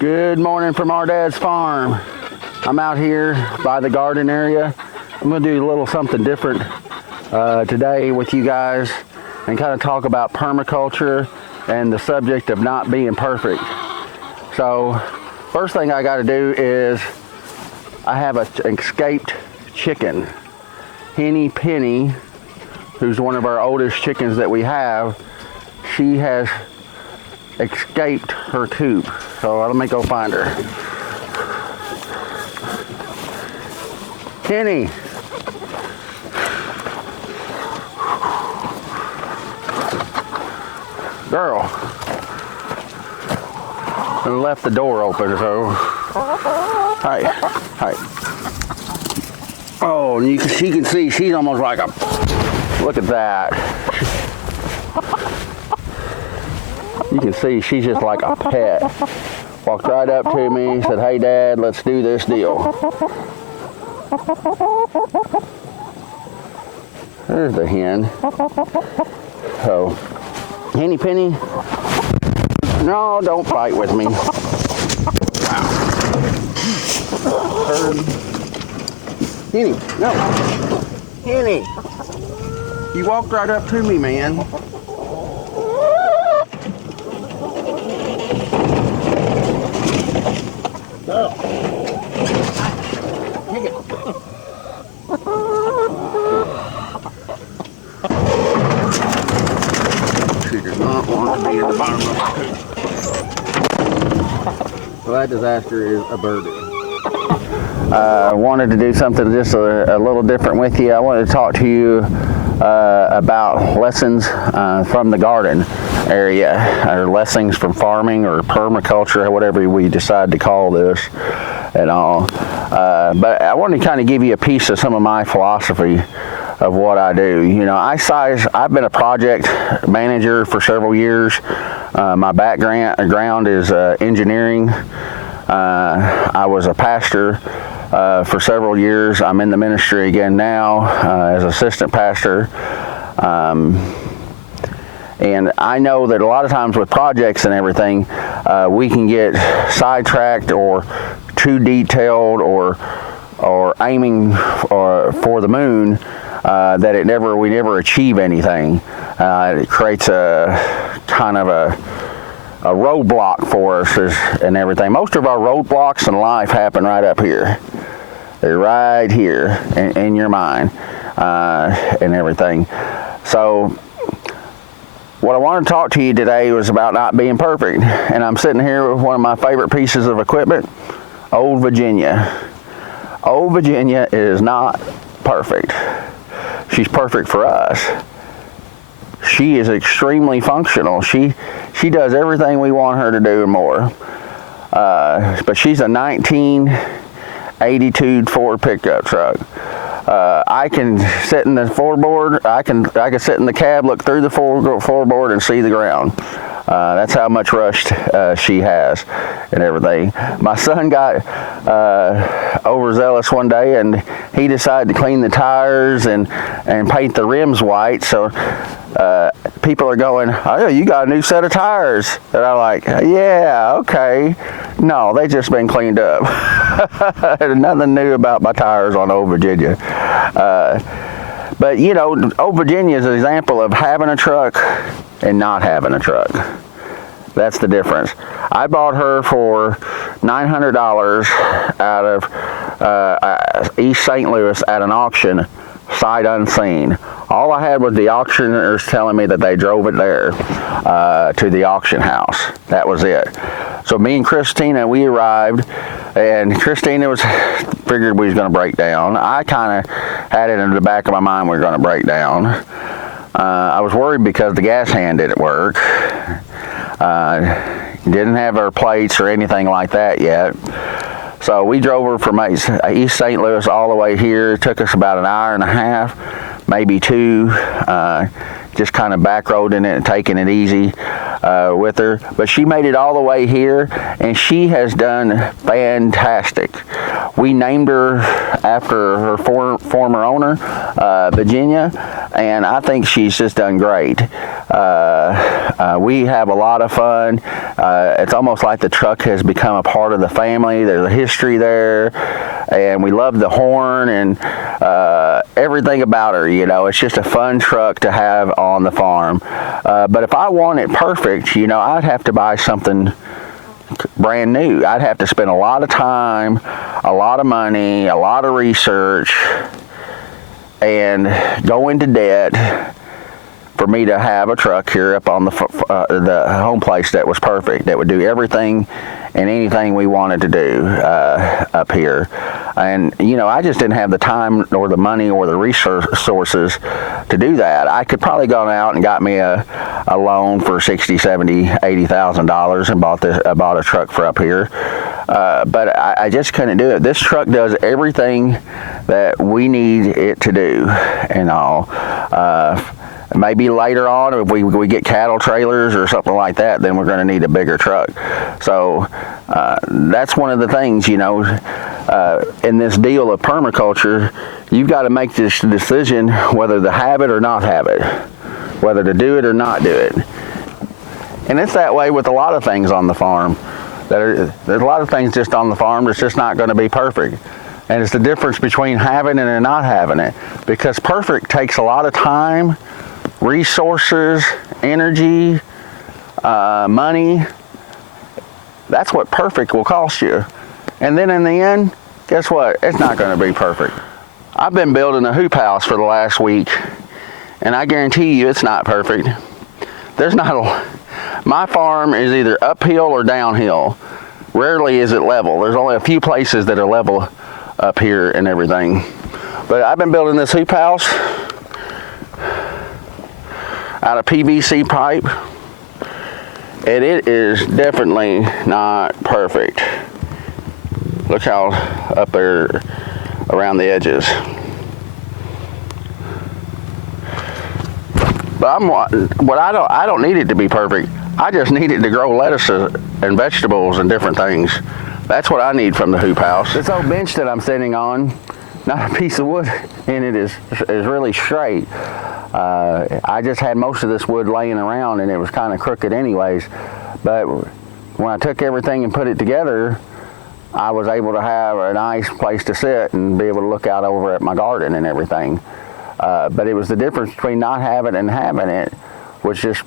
Good morning from our dad's farm. I'm out here by the garden area. I'm going to do a little something different today with you guys and kind of talk about permaculture and the subject of not being perfect. So first thing I got to do is I have an escaped chicken, Henny Penny, who's one of our oldest chickens that we have. She has escaped her coop, so let me go find her. Henny, girl, and left the door open, so hi. Oh, and she can see she's almost like a, look at that. You can see she's just like a pet. Walked right up to me, said, "Hey Dad, let's do this deal." There's the hen. So, Henny Penny, no, don't fight with me. Wow. Henny, no. Henny, you walked right up to me, man. No. Take it. She does not want to be in the bottom of the coop. So that disaster is averted. I wanted to do something just a little different with you. I wanted to talk to you about lessons from the garden area, or lessons from farming, or permaculture, or whatever we decide to call this and all. But I want to kind of give you a piece of some of my philosophy of what I do. You know, I've been a project manager for several years. My background is engineering. I was a pastor for several years. I'm in the ministry again now as assistant pastor. And I know that a lot of times with projects and everything, we can get sidetracked or too detailed or aiming for the moon, that we never achieve anything. It creates a kind of a roadblock for us and everything. Most of our roadblocks in life happen right up here. They're right here in your mind and everything. So what I want to talk to you today was about not being perfect. And I'm sitting here with one of my favorite pieces of equipment, Old Virginia. Old Virginia is not perfect. She's perfect for us. She is extremely functional. She does everything we want her to do and more. But she's a 1982 Ford pickup truck. I can sit in the floorboard. I can sit in the cab, look through the floorboard, and see the ground. That's how much rust she has and everything. My son got overzealous one day, and he decided to clean the tires and paint the rims white. So people are going, "Oh, you got a new set of tires." And I'm like, "Yeah, okay." No, they just been cleaned up. Nothing new about my tires on Old Virginia. But you know, Old Virginia is an example of having a truck and not having a truck. That's the difference. I bought her for $900 out of East St. Louis at an auction, sight unseen. All I had was the auctioneers telling me that they drove it there to the auction house. That was it. So me and Christina, we arrived, and Christina figured we was going to break down. I kind of had it in the back of my mind we were going to break down. I was worried because the gas hand didn't work. Didn't have our plates or anything like that yet. So we drove her from East St. Louis all the way here. It took us about an hour and a half, maybe two, just kind of back roading it and taking it easy with her. But she made it all the way here, and she has done fantastic. We named her after her former owner, Virginia, and I think she's just done great. We have a lot of fun. It's almost like the truck has become a part of the family. There's a history there, and we love the horn and everything about her. You know, it's just a fun truck to have on the farm. But if I want it perfect, you know, I'd have to buy something brand new. I'd have to spend a lot of time, a lot of money, a lot of research, and go into debt for me to have a truck here up on the home place that was perfect, that would do everything and anything we wanted to do up here. And you know, I just didn't have the time or the money or the resources to do that. I could probably gone out and got me a loan for $60,000, $70,000, $80,000 and bought a truck for up here. But I just couldn't do it. This truck does everything that we need it to do and all. Maybe later on, if we get cattle trailers or something like that, then we're going to need a bigger truck. So that's one of the things, you know, in this deal of permaculture, you've got to make this decision whether to have it or not have it, whether to do it or not do it. And it's that way with a lot of things on the farm. There's a lot of things just on the farm that's just not going to be perfect. And it's the difference between having it and not having it. Because perfect takes a lot of time, resources, energy, money. That's what perfect will cost you. And then in the end, guess what? It's not going to be perfect. I've been building a hoop house for the last week, and I guarantee you it's not perfect. My farm is either uphill or downhill. Rarely is it level. There's only a few places that are level up here and everything. But I've been building this hoop house out of PVC pipe, and it is definitely not perfect. Look how up there around the edges. But I don't need it to be perfect. I just need it to grow lettuces and vegetables and different things. That's what I need from the hoop house. This old bench that I'm sitting on, not a piece of wood in it, is really straight. I just had most of this wood laying around, and it was kind of crooked anyways. But when I took everything and put it together, I was able to have a nice place to sit and be able to look out over at my garden and everything. But it was the difference between not having it and having it, was just,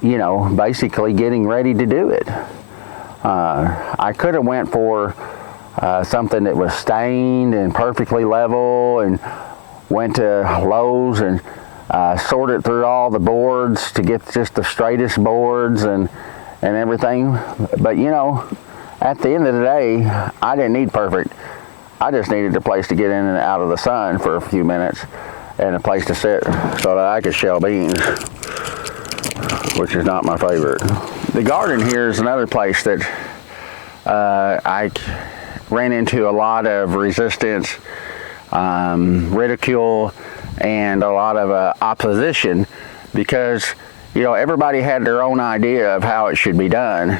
you know, basically getting ready to do it. I could have went for something that was stained and perfectly level, and went to Lowe's and sorted through all the boards to get just the straightest boards and everything. But you know, at the end of the day, I didn't need perfect. I just needed a place to get in and out of the sun for a few minutes, and a place to sit so that I could shell beans, which is not my favorite. The garden here is another place that I ran into a lot of resistance, ridicule, and a lot of opposition, because you know, everybody had their own idea of how it should be done.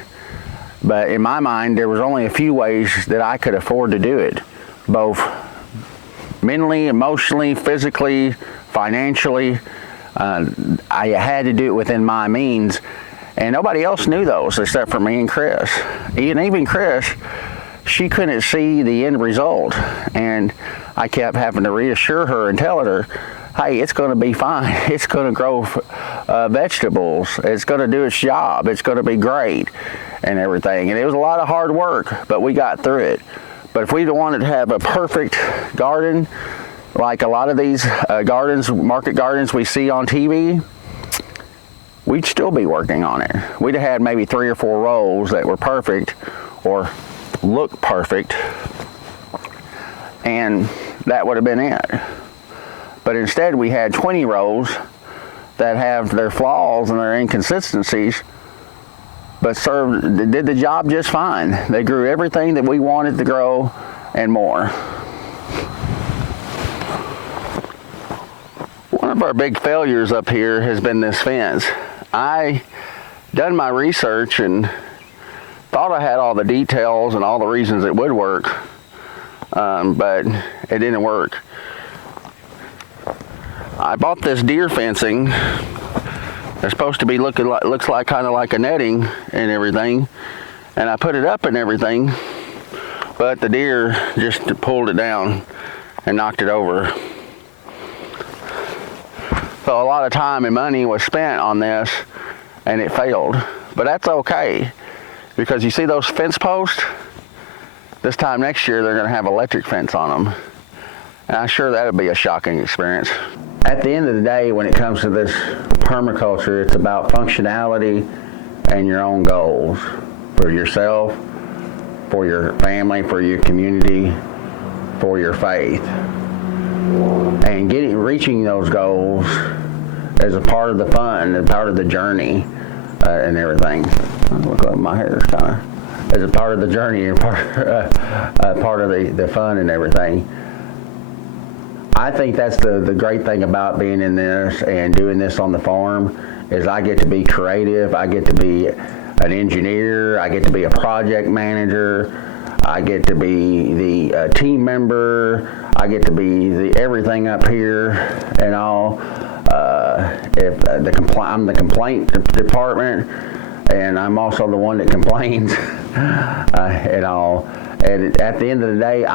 But in my mind, there was only a few ways that I could afford to do it, both mentally, emotionally, physically, financially. I had to do it within my means, and nobody else knew those except for me and Chris. Even Chris, she couldn't see the end result, and I kept having to reassure her and tell her, hey, it's going to be fine. It's going to grow vegetables. It's going to do its job. It's going to be great and everything. And it was a lot of hard work, but we got through it. But if we wanted to have a perfect garden, like a lot of these gardens, market gardens we see on TV, we'd still be working on it. We'd have had maybe 3 or 4 rows that were perfect or look perfect, and that would have been it. But instead we had 20 rows that have their flaws and their inconsistencies, but did the job just fine. They grew everything that we wanted to grow and more. One One of our big failures up here has been this fence. I done my research and thought I had all the details and all the reasons it would work, but it didn't work. I bought this deer fencing. It's supposed to be looks like kind of like a netting and everything, and I put it up and everything, but the deer just pulled it down and knocked it over. So a lot of time and money was spent on this, and it failed. But that's okay, because you see those fence posts? This time next year, they're gonna have electric fence on them. And I'm sure that'll be a shocking experience. At the end of the day, when it comes to this permaculture, it's about functionality and your own goals for yourself, for your family, for your community, for your faith. And reaching those goals is a part of the fun, a part of the journey, and everything. Look like my hair is kind of, as a part of the journey and part of the fun and everything. I think that's the great thing about being in this and doing this on the farm, is I get to be creative, I get to be an engineer, I get to be a project manager, I get to be the team member, I get to be everything up here and all. I'm the complaint department, and I'm also the one that complains and all. And at the end of the day,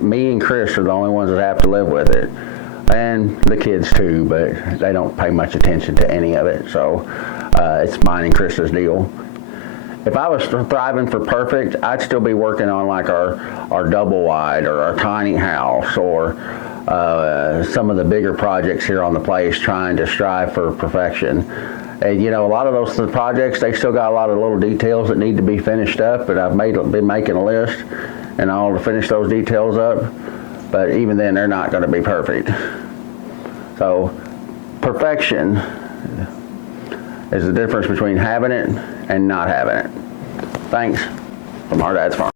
me and Chris are the only ones that have to live with it, and the kids too, but they don't pay much attention to any of it. So it's mine and Chris's deal. If I was thriving for perfect, I'd still be working on like our double wide or our tiny house, or some of the bigger projects here on the place, trying to strive for perfection. And you know, a lot of those projects, they still got a lot of little details that need to be finished up, but I've been making a list and all to finish those details up. But even then, they're not going to be perfect. So perfection is the difference between having it and not having it. Thanks from our dad's farm.